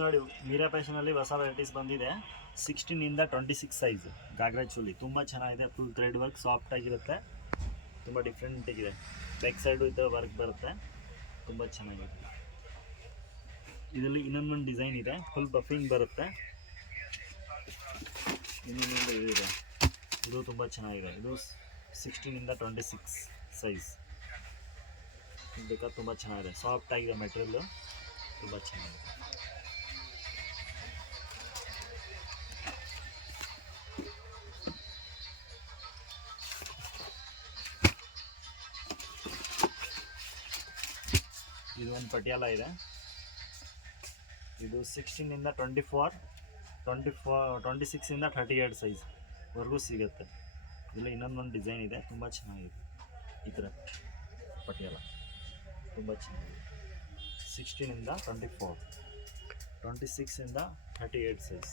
ನೋಡಿ ಮೀರಾ ಫ್ಯಾಷನಲ್ಲಿ ಹೊಸ ವೆರೈಟೀಸ್ ಬಂದಿದೆ. 16 26 ಸೈಜ್ ಗಾಗ್ರಾ ಚೋಲಿ ತುಂಬ ಚೆನ್ನಾಗಿದೆ. ಫುಲ್ ಥ್ರೆಡ್ ವರ್ಕ್ ಸಾಫ್ಟ್ ಆಗಿರುತ್ತೆ, ತುಂಬ ಡಿಫ್ರೆಂಟ್ ಆಗಿದೆ. ಬ್ಯಾಕ್ ಸೈಡು ಈ ಥರ ವರ್ಕ್ ಬರುತ್ತೆ, ತುಂಬ ಚೆನ್ನಾಗಿದೆ. ಇದರಲ್ಲಿ ಇನ್ನೊಂದು ಡಿಸೈನ್ ಇದೆ, ಫುಲ್ ಬಫಿಂಗ್ ಬರುತ್ತೆ. ಇನ್ನೊಂದು ಇದೆ, ಇದು ತುಂಬ ಚೆನ್ನಾಗಿದೆ. ಇದು 16 26 ಸೈಜ್ ಬೇಕಾದ್ರೆ ತುಂಬ ಚೆನ್ನಾಗಿದೆ. ಸಾಫ್ಟ್ ಆಗಿದೆ ಮೆಟೀರಿಯಲ್ಲು, ತುಂಬ ಚೆನ್ನಾಗಿದೆ. ಇದು ಒಂದು ಪಟಿಯಾಲ ಇದೆ. ಇದು 16 24 26 38 ಸೈಜ್ ವರೆಗೂ ಸಿಗುತ್ತೆ. ಇಲ್ಲಿ ಇನ್ನೊಂದು ಡಿಸೈನ್ ಇದೆ, ತುಂಬ ಚೆನ್ನಾಗಿದೆ. ಈ ಥರ ಪಟಿಯಾಲ ತುಂಬ ಚೆನ್ನಾಗಿದೆ. 16 24 26 38 ಸೈಜ್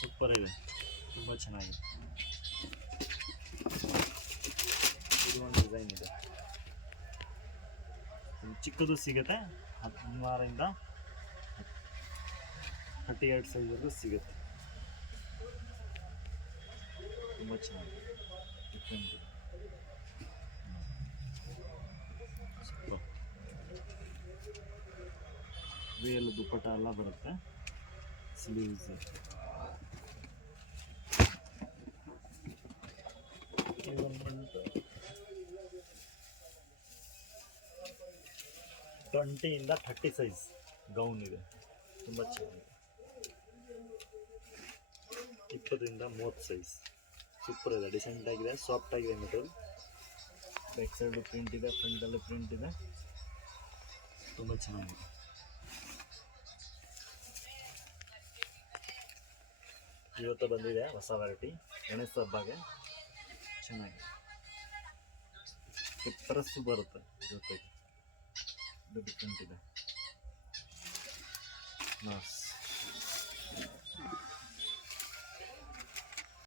ಸೂಪರ್ ಇದೆ, ತುಂಬ ಚೆನ್ನಾಗಿದೆ. ಇದು ಒಂದು ಡಿಸೈನ್ ಇದೆ, ಚಿಕ್ಕದು ಸಿಗುತ್ತೆ. 16 38 ಸೈಜಲ್ಲೂ ಸಿಗುತ್ತೆ, ತುಂಬ ಚೆನ್ನಾಗಿದೆ. ಡಿಫ್ರೆಂಟ್ ವೇಲ್ ದುಪ್ಪಟ್ಟ ಎಲ್ಲ ಬರುತ್ತೆ. ಸ್ಲೀವ್ಸ್ ಇದೊಂದು ಬಂದು 20 30 ಸೈಜ್ ಗೌನ್ ಇದೆ, ತುಂಬ ಚೆನ್ನಾಗಿದೆ. 20 30 ಸೈಜ್ ಸೂಪರ್ ಇದೆ, ಡಿಸೆಂಟ್ ಆಗಿದೆ, ಸಾಫ್ಟ್ ಆಗಿದೆ ಮೆಟೀರಿಯಲ್. ಬ್ಯಾಕ್ ಸೈಡ್ ಪ್ರಿಂಟ್ ಇದೆ, ಫ್ರಂಟಲ್ಲಿ ಪ್ರಿಂಟ್ ಇದೆ, ತುಂಬ ಚೆನ್ನಾಗಿದೆ. ಇವತ್ತು ಬಂದಿದೆ ಹೊಸ ವೆರೈಟಿ, ಗಣೇಶ ಹಬ್ಬಗೆ ಚೆನ್ನಾಗಿದೆ. ಪೆಪ್ಪರಸ್ಸು ಬರುತ್ತೆ ಜೊತೆಗೆ, ಇದು ಡಿಫ್ರೆಂಟ್ ಇದೆ. ನೈಸ್.